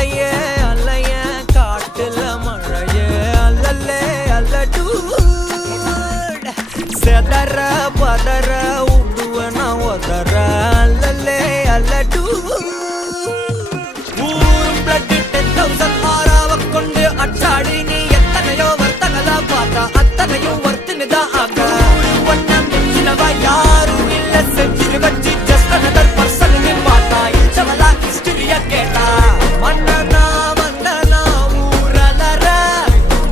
அலையே அலைய காட்டுல மழையே அல்லல்லே அல்லடு செதற பதற உடுவன ஒதற அல்லல்லே அல்லடு ஊரும் பிளட் 10,000 ஆறாவ கொண்டு அச்சாடி நீ எத்தனையோ வர்த்தகலா பார்த்தா அத்தனையும் வர்த்தினுதான் ஆக ஒன்ன மிஞ்சினவ யாரும் இல்ல செஞ்சிரு வச்சு ஜஸ்ட் அனதர் பர்சன் பார்த்தா இச்சவலா ஹிஸ்டரிய கேட்டா மன்னனா வந்தனா ஊரலற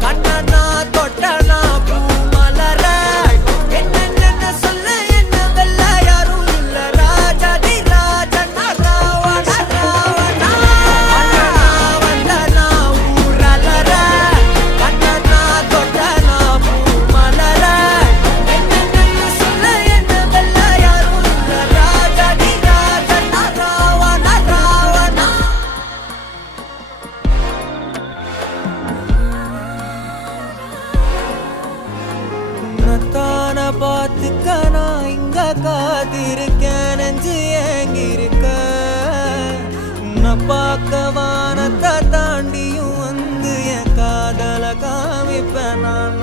கண்ணனா தொட்டனா பூமலற என்ன சொல்ல என்ன வெல்ல யாரும் இல்ல ராஜாதி ராஜனா ராவண ராவணா மன்னனா வந்தனா ஊரலற கண்ணனா தொட்டனா பூமலற என்ன சொல்ல என்ன வெல்ல யாரும் இல்ல ராஜாதி ராஜனா ராவண ராவணா உன்னத்தான பார்த்துக்க நான் இங்க காத்திருக்கேன் நெஞ்சு ஏங்கிருக்க உன்னை பார்க்க வானத்தை தாண்டியும் வந்து என் காதல காமிப்பேன் நான்